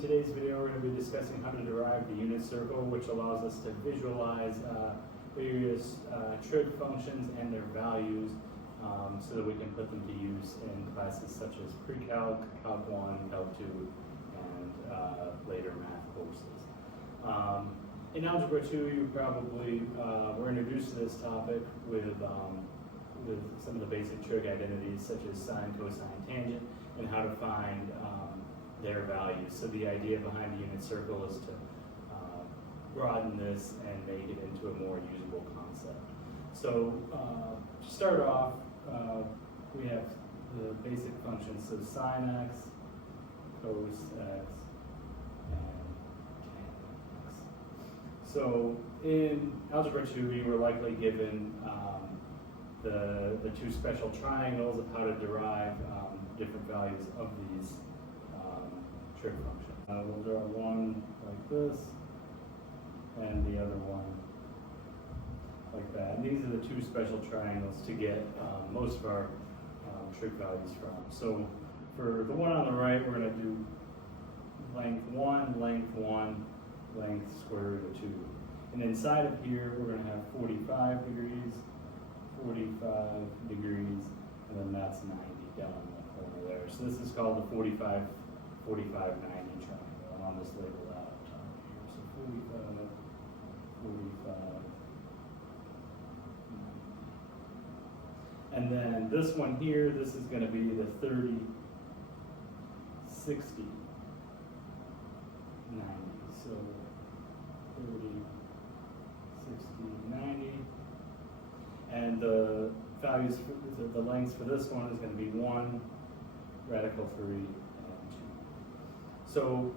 today's video we're going to be discussing how to derive the unit circle, which allows us to visualize various trig functions and their values so that we can put them to use in classes such as pre-calc, calc 1, calc 2, and later math courses. In Algebra 2, you probably were introduced to this topic with some of the basic trig identities such as sine, cosine, tangent, and how to find their values. So the idea behind the unit circle is to broaden this and make it into a more usable concept. So to start off, we have the basic functions, so sine x, cos x, and tan x. So in Algebra 2, you were likely given the two special triangles of how to derive different values of these trig functions. We'll draw one like this, and the other one like that. And these are the two special triangles to get most of our trig values from. So for the one on the right, we're going to do length 1, length square root of 2. And inside of here, we're going to have 45 degrees, 45 degrees, and then that's 90 down in the corner there. So this is called the 45, 90 triangle. And I'll just label that up top here. So 45, 90. And then this one here, this is going to be the 30, 60, 90. So 30, 60, 90. And the values, the lengths for this one is going to be 1, radical 3, and 2. So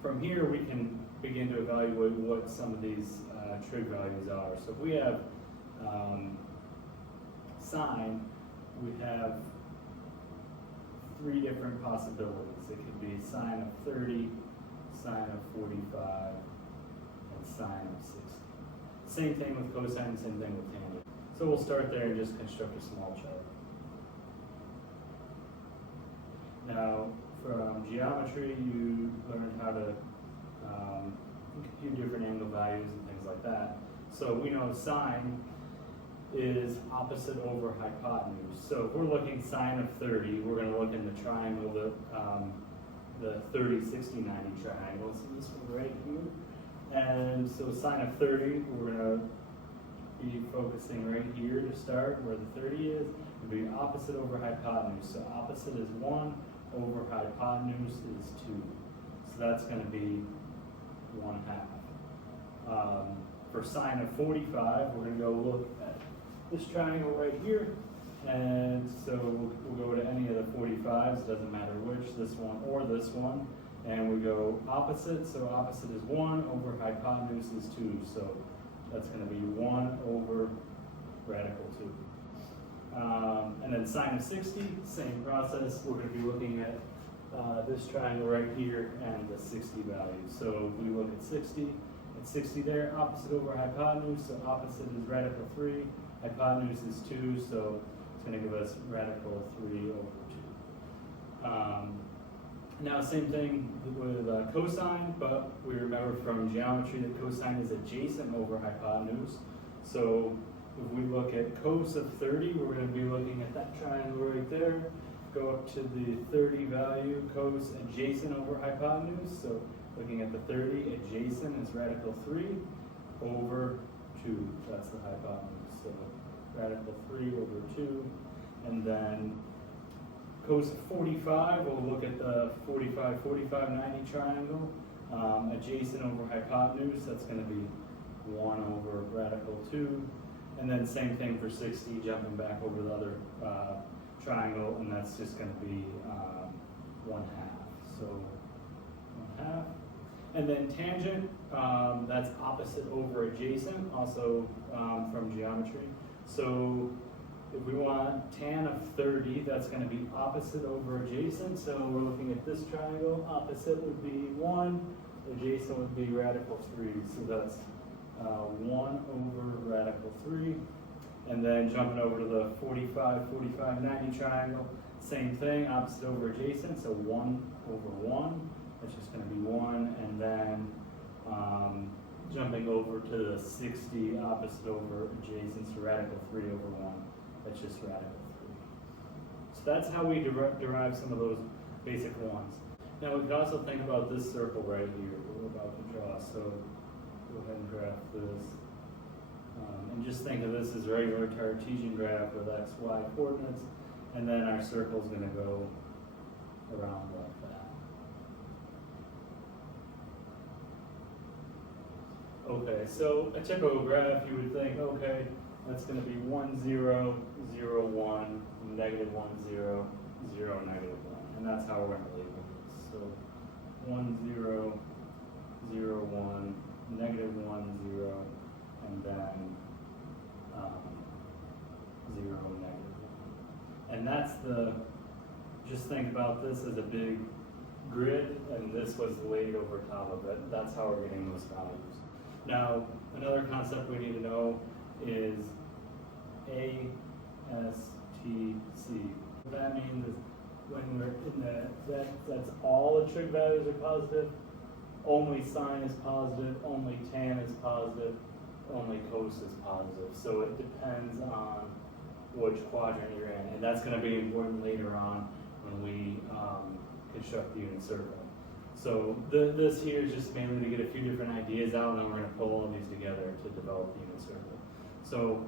from here we can begin to evaluate what some of these trig values are. So if we have sine, we have 3 different possibilities. It could be sine of 30, sine of 45, and sine of 60. Same thing with cosine, same thing with tangent. So we'll start there and just construct a small chart. Now, from geometry, you learned how to compute different angle values and things like that. So we know sine is opposite over hypotenuse. So if we're looking sine of 30, we're going to look in the triangle, the 30, 60, 90 triangle. So this one right here. And so sine of 30, we're going to be focusing right here to start, where the 30 is. It'll be opposite over hypotenuse. So opposite is 1 over hypotenuse is 2. So that's going to be 1/2. For sine of 45, we're going to go look at this triangle right here. And so we'll go to any of the 45s, doesn't matter which, this one or this one. And we go opposite, so opposite is 1 over hypotenuse is 2. So that's going to be 1 over radical 2. And then sine of 60, same process. We're going to be looking at this triangle right here and the 60 value. So if we look at 60 there, opposite over hypotenuse, so opposite is radical 3, hypotenuse is 2, so it's going to give us radical 3 over 2. Now same thing with cosine, but we remember from geometry that cosine is adjacent over hypotenuse. So if we look at cos of 30, we're going to be looking at that triangle right there. Go up to the 30 value, cos adjacent over hypotenuse. So looking at the 30, adjacent is radical 3 over 2. That's the hypotenuse. So radical 3 over 2. And then cos of 45, we'll look at the 45, 90 triangle. Adjacent over hypotenuse, that's going to be 1 over radical 2. And then same thing for 60, jumping back over the other triangle, and that's just going to be 1/2. So 1/2. And then tangent, that's opposite over adjacent, also from geometry. So if we want tan of 30, that's going to be opposite over adjacent. So we're looking at this triangle. Opposite would be 1, adjacent would be radical 3. So that's 1 over radical 3. And then jumping over to the 45, 90 triangle, same thing, opposite over adjacent. So 1 over 1. That's just going to jumping over to the 60 opposite over adjacent, so radical 3 over 1. That's just radical 3. So that's how we derive some of those basic ones. Now we can also think about this circle right here that we're about to draw. So go ahead and graph this. And just think of this as a regular Cartesian graph with x, y coordinates, and then our circle is going to go around like that. Okay, so a typical graph, you would think, okay, that's going to be 1, 0, 0, 1, negative 1, 0, 0, negative 1. And that's how we're going to label this. So 1, 0, 0, 1, negative 1, 0, and then 0, negative 1. And that's just think about this as a big grid, and this was laid over top of it. That's how we're getting those values. Now, another concept we need to know is A, S, T, C. What that means is when we're in that's all the trig values are positive, only sine is positive, only tan is positive, only cos is positive. So it depends on which quadrant you're in, and that's going to be important later on when we construct the unit circle. So this here is just mainly to get a few different ideas out, and then we're going to pull all these together to develop the unit circle. So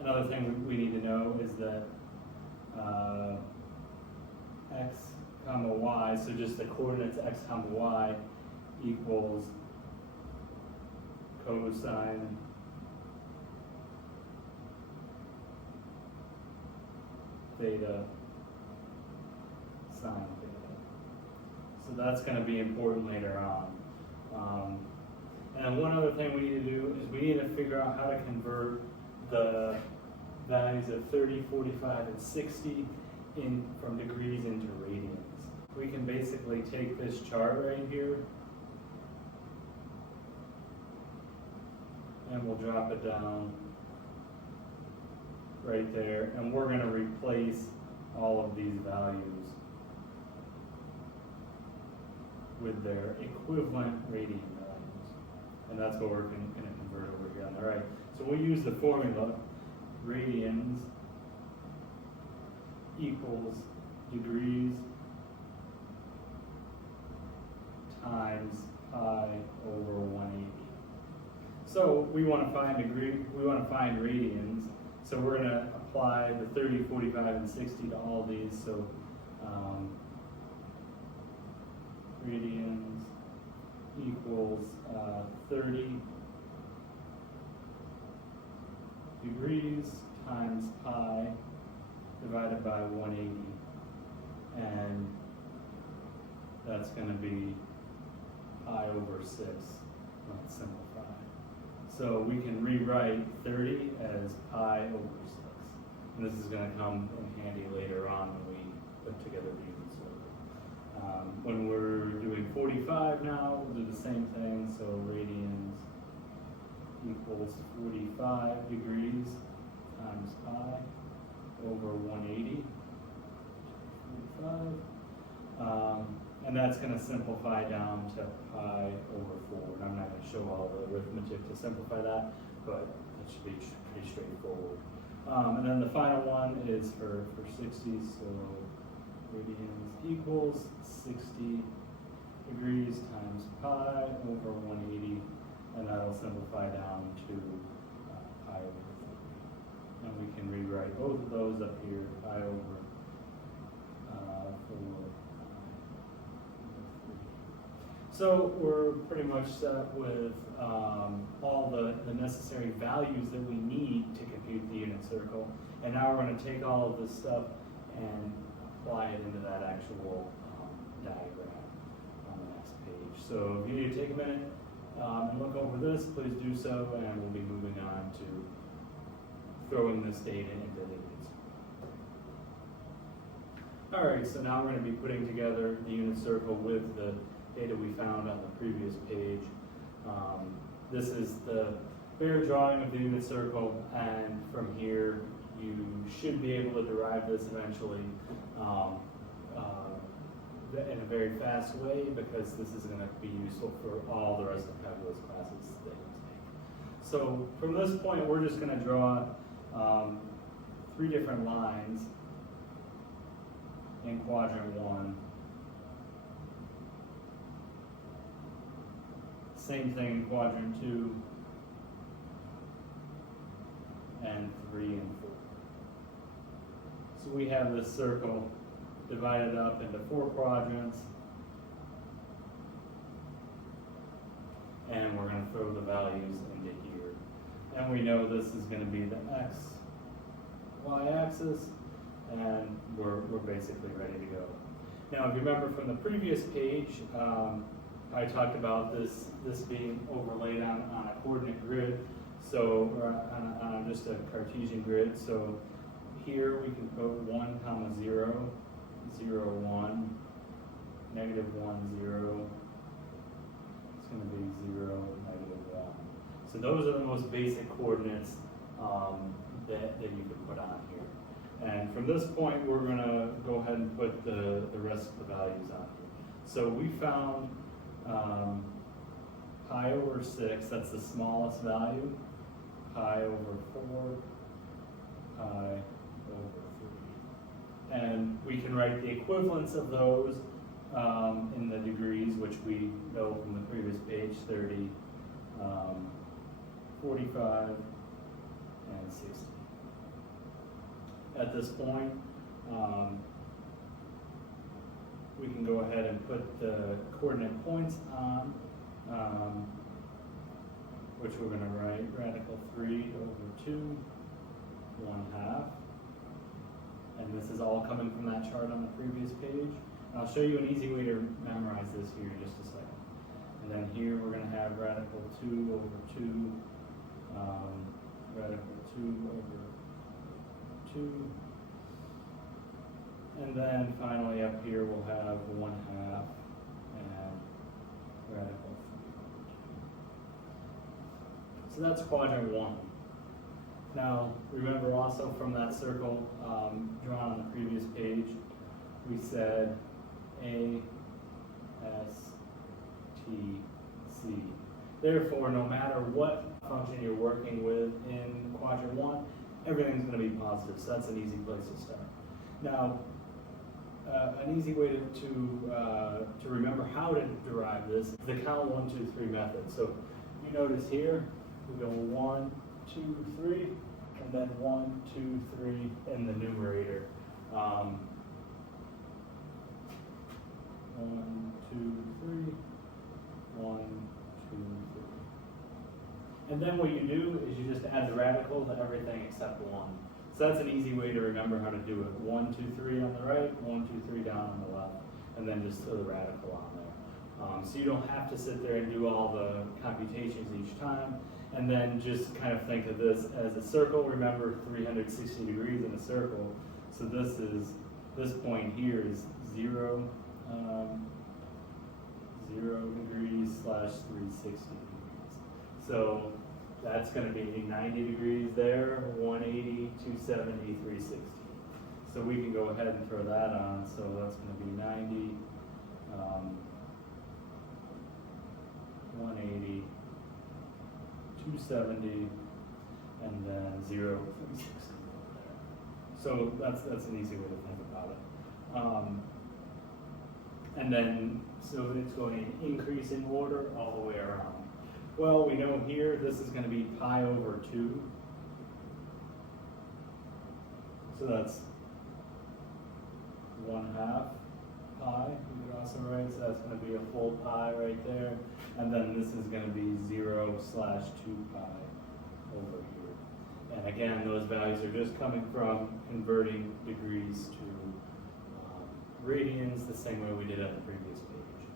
another thing we need to know is that x comma y, so just the coordinates x comma y equals cosine theta sine theta. So that's going to be important later on. And one other thing we need to do is we need to figure out how to convert the values of 30, 45, and 60 from degrees into radians. We can basically take this chart right here and we'll drop it down right there, and we're going to replace all of these values with their equivalent radian values. And that's what we're going to convert over here on the right. So we use the formula radians equals degrees times pi over 180. So we want to find radians. So we're going to apply the 30, 45, and 60 to all these. So radians equals 30 degrees times pi divided by 180. And that's going to be pi over 6. Let's simplify. So we can rewrite 30 as pi over 6. And this is going to come in handy later on when we put together the unit circle. When we're doing 45 now, we'll do the same thing. So radians equals 45 degrees times pi over 180. 45. And that's going to simplify down to pi over 4. And I'm not going to show all the arithmetic to simplify that, but it should be pretty straightforward. And then the final one is for 60, so radians equals 60 degrees times pi over 180, and that'll simplify down to pi over 4. And we can rewrite both of those up here, pi over 4. So we're pretty much set with all the necessary values that we need to compute the unit circle. And now we're going to take all of this stuff and apply it into that actual diagram on the next page. So if you need to take a minute and look over this, please do so, and we'll be moving on to throwing this data into the unit circle. All right, so now we're going to be putting together the unit circle with the data we found on the previous page. This is the bare drawing of the unit circle, and from here you should be able to derive this eventually in a very fast way because this is going to be useful for all the rest of the calculus classes that you take. So from this point, we're just going to draw 3 different lines in quadrant 1. Same thing in quadrant 2 and 3 and 4. So we have this circle divided up into 4 quadrants, and we're going to throw the values into here. And we know this is going to be the x, y-axis, and we're basically ready to go. Now, if you remember from the previous page, I talked about this being overlaid on a coordinate grid, so on just a Cartesian grid. So here we can put 1, 0, 0, 1, negative 1, 0. It's going to be 0, negative 1. So those are the most basic coordinates that you can put on here. And from this point, we're going to go ahead and put the rest of the values on here. So we found pi over 6, that's the smallest value, pi over 4, pi over 3. And we can write the equivalents of those in the degrees, which we know from the previous page, 30, 45, and 60. At this point, we can go ahead and put the coordinate points on, which we're going to write radical 3 over 2, 1/2. And this is all coming from that chart on the previous page. I'll show you an easy way to memorize this here in just a second. And then here we're going to have radical 2 over 2, radical 2 over 2. And then finally up here we'll have 1/2 and radical 3. So that's quadrant 1. Now remember also from that circle drawn on the previous page, we said A, S, T, C. Therefore, no matter what function you're working with in quadrant 1, everything's going to be positive. So that's an easy place to start. Now, an easy way to remember how to derive this is the count 1, 2, 3 method. So you notice here we go 1, 2, 3, and then 1, 2, 3 in the numerator. 1, 2, 3, 1, 2, 3. And then what you do is you just add the radical to everything except 1. So that's an easy way to remember how to do it. 1, 2, 3 on the right, 1, 2, 3 down on the left, and then just throw the radical on there. So you don't have to sit there and do all the computations each time, and then just kind of think of this as a circle. Remember 360 degrees in a circle. So this point here is 0, 0 degrees / 360 degrees. So that's going to be 90 degrees there, 180, 270, 360. So we can go ahead and throw that on. So that's going to be 90, 180, 270, and then 0, 360 there. So that's an easy way to think about it. And then, so it's going in increasing order all the way around. Well, we know here this is going to be pi over 2. So that's 1/2 pi, we could also write. So that's going to be a full pi right there. And then this is going to be 0 / 2 pi over here. And again, those values are just coming from converting degrees to radians the same way we did on the previous page.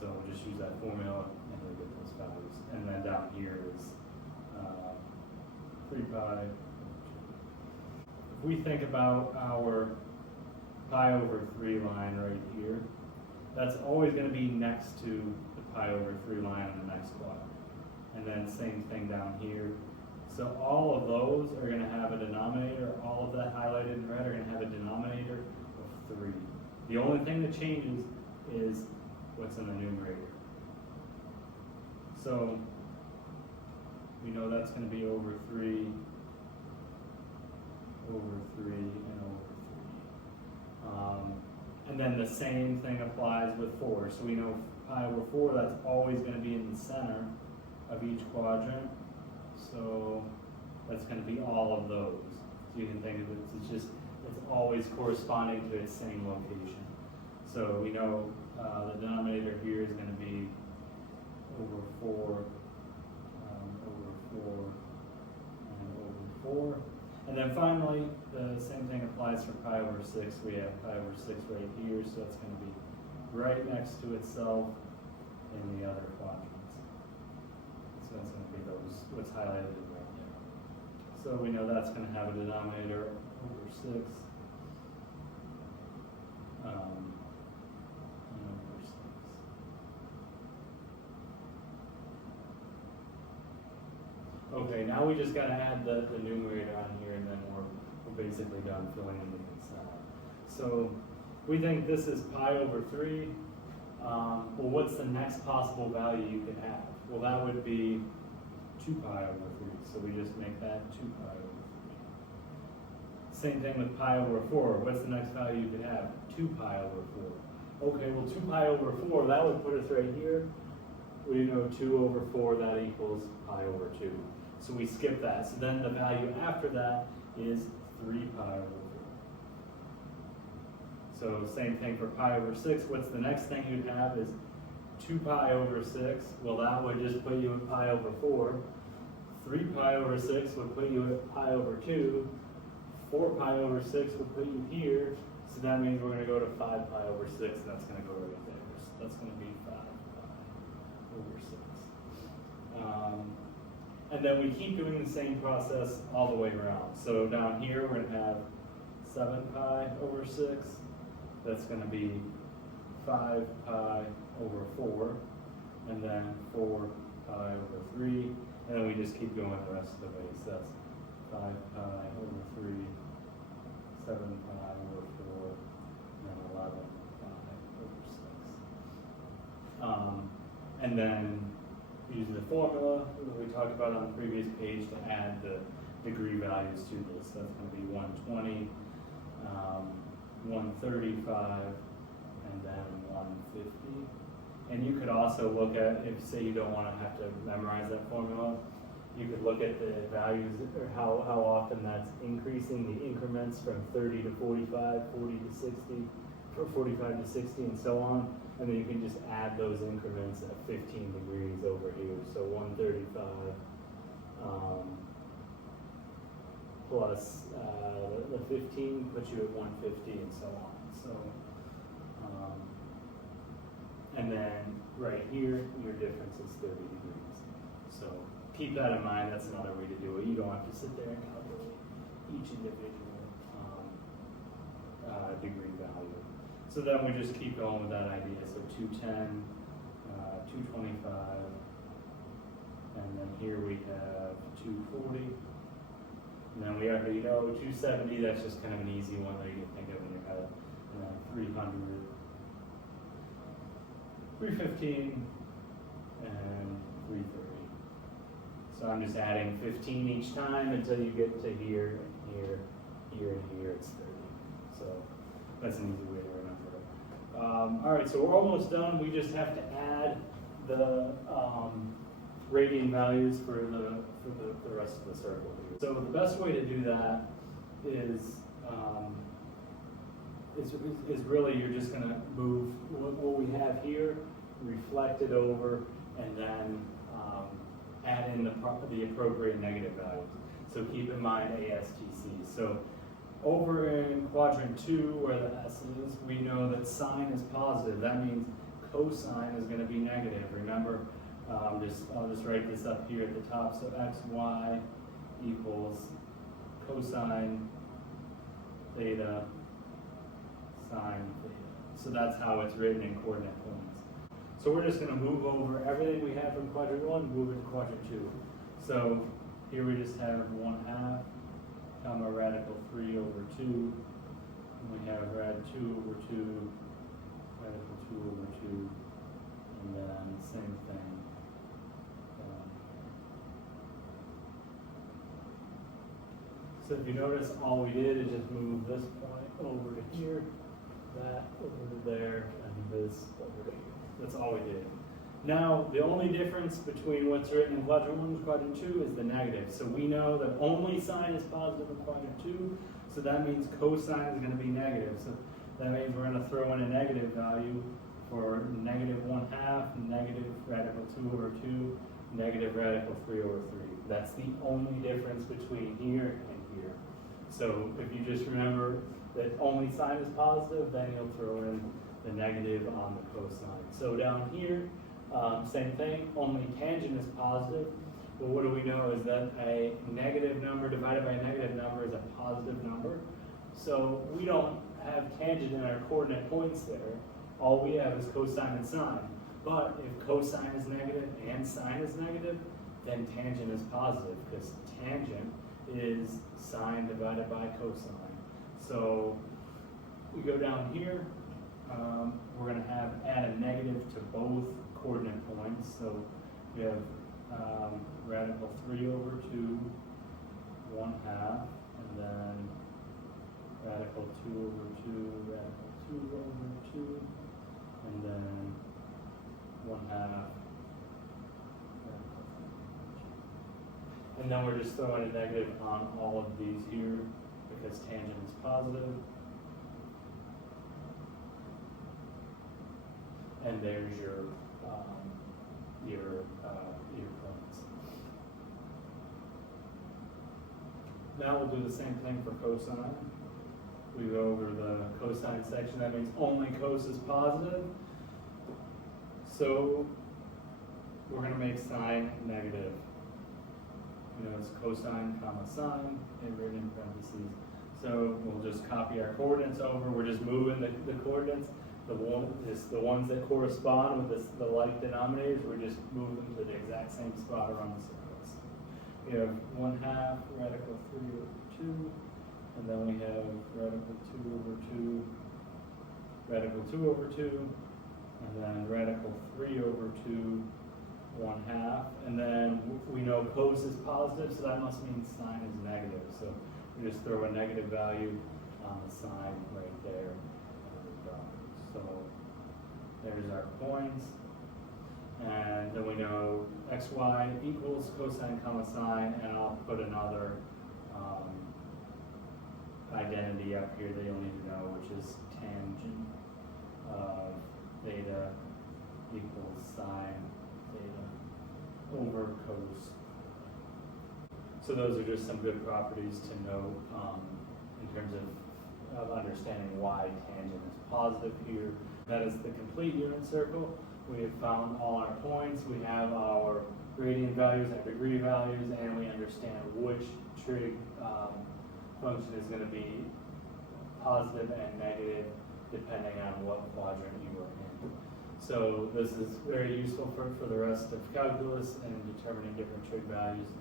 So we'll just use that formula and we'll get those values. And then down here is 3 pi. If we think about our pi over 3 line right here, that's always going to be next to the pi over 3 line on the next quadrant. And then same thing down here. So all of those are going to have a denominator. All of that highlighted in red are going to have a denominator of 3. The only thing that changes is what's in the numerator. So we know that's going to be over 3, and over 3. And then the same thing applies with 4. So we know pi over 4, that's always going to be in the center of each quadrant. So that's going to be all of those. So you can think of it, it's always corresponding to its same location. So we know the denominator here is going to be over 4, and over 4. And then finally, the same thing applies for pi over 6. We have pi over 6 right here, so that's going to be right next to itself in the other quadrants. So that's going to be those, what's highlighted in red there. So we know that's going to have a denominator over 6. And over 6. Okay, now we just got to add the numerator on here, and then we're basically done filling in the inside. So we think this is pi over 3. Well, what's the next possible value you could have? Well, that would be 2 pi over 3. So we just make that 2 pi over 3. Same thing with pi over 4. What's the next value you could have? 2 pi over 4. Okay, well, 2 pi over 4, that would put us right here. We know 2 over 4, that equals pi over 2. So we skip that. So then the value after that is 3 pi over 4. So same thing for pi over 6. What's the next thing you'd have is 2 pi over 6. Well, that would just put you at pi over 4. 3 pi over 6 would put you at pi over 2. 4 pi over 6 would put you here. So that means we're going to go to 5 pi over 6. And that's going to go right there. So that's going to be 5 pi over 6. And then we keep doing the same process all the way around. So down here we're going to have 7 pi over 6. That's going to be 5 pi over 4. And then 4 pi over 3. And then we just keep going the rest of the way. So that's 5 pi over 3, 7 pi over 4, and 11 pi over 6. And then using the formula that we talked about on the previous page to add the degree values to this. So that's going to be 120, 135, and then 150. And you could also look at, if say you don't want to have to memorize that formula, you could look at the values, or how often that's increasing, the increments from 30 to 45, 40 to 60, or 45 to 60, and so on. And then you can just add those increments at 15 degrees over here. So 135 plus the 15 puts you at 150, and so on. So, and then right here, your difference is 30 degrees. So keep that in mind. That's another way to do it. You don't have to sit there and calculate each individual degree value. So then we just keep going with that idea. So 210, 225, and then here we have 240. And then we already know 270, that's just kind of an easy one that you can think of in your head. And then 300, 315, and 330. So I'm just adding 15 each time until you get to here, here, here, and here, it's 30. So that's an easy way to remember it. All right, so we're almost done. We just have to add the radian values for the rest of the circle here. So the best way to do that is really you're just going to move what we have here, reflect it over, and then add in the appropriate negative values. So keep in mind ASTC. So over in quadrant 2, where the S is, we know that sine is positive. That means cosine is going to be negative. Remember, I'll just write this up here at the top. So xy equals cosine theta sine theta. So that's how it's written in coordinate points. So we're just going to move over everything we have from quadrant 1, move into quadrant 2. So here we just have 1/2 comma radical 3 over 2. And we have rad 2 over 2 radical 2 over 2, and then same thing. So if you notice, all we did is just move this point over to here, that over to there, and this over to here. That's all we did. Now, the only difference between what's written in quadrant 1 and quadrant 2 is the negative. So we know that only sine is positive in quadrant 2, so that means cosine is going to be negative. So that means we're going to throw in a negative value for negative 1/2, negative radical 2 over 2, negative radical 3 over 3. That's the only difference between here and here. So if you just remember that only sine is positive, then you'll throw in the negative on the cosine. So down here, same thing, only tangent is positive. Well, what do we know is that a negative number divided by a negative number is a positive number. So we don't have tangent in our coordinate points there. All we have is cosine and sine. But if cosine is negative and sine is negative, then tangent is positive, because tangent is sine divided by cosine. So we go down here, we're going to add a negative to both coordinate points. So we have radical 3 over 2, 1/2, and then radical 2 over 2, radical 2 over 2, and then 1/2. And then we're just throwing a negative on all of these here because tangent is positive. And there's your points. Now we'll do the same thing for cosine. We go over the cosine section. That means only cos is positive. So we're going to make sine negative. You know, it's cosine comma sine, and written in parentheses. So we'll just copy our coordinates over. We're just moving the coordinates. The ones that correspond with the like denominators, we just move them to the exact same spot around the circles. We have 1/2 radical 3 over 2, and then we have radical 2 over 2, radical 2 over 2, and then radical 3 over 2, 1/2, and then we know cos is positive, so that must mean sine is negative. So we just throw a negative value on the sine right there. So there's our points, and then we know xy equals cosine comma sine, and I'll put another identity up here that you'll need to know, which is tangent of theta equals sine theta over cos. So those are just some good properties to note in terms of understanding why tangent is positive here. That is the complete unit circle. We have found all our points, we have our gradient values and degree values, and we understand which trig function is going to be positive and negative depending on what quadrant you are in. So this is very useful for the rest of calculus and determining different trig values,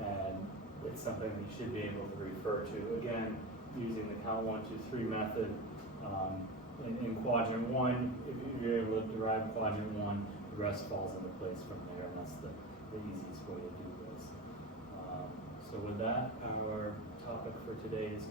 and it's something you should be able to refer to. Again, using the count 1, 2, 3 method in quadrant 1, if you're able to derive quadrant 1, the rest falls into place from there, and that's the easiest way to do this. So with that, our topic for today is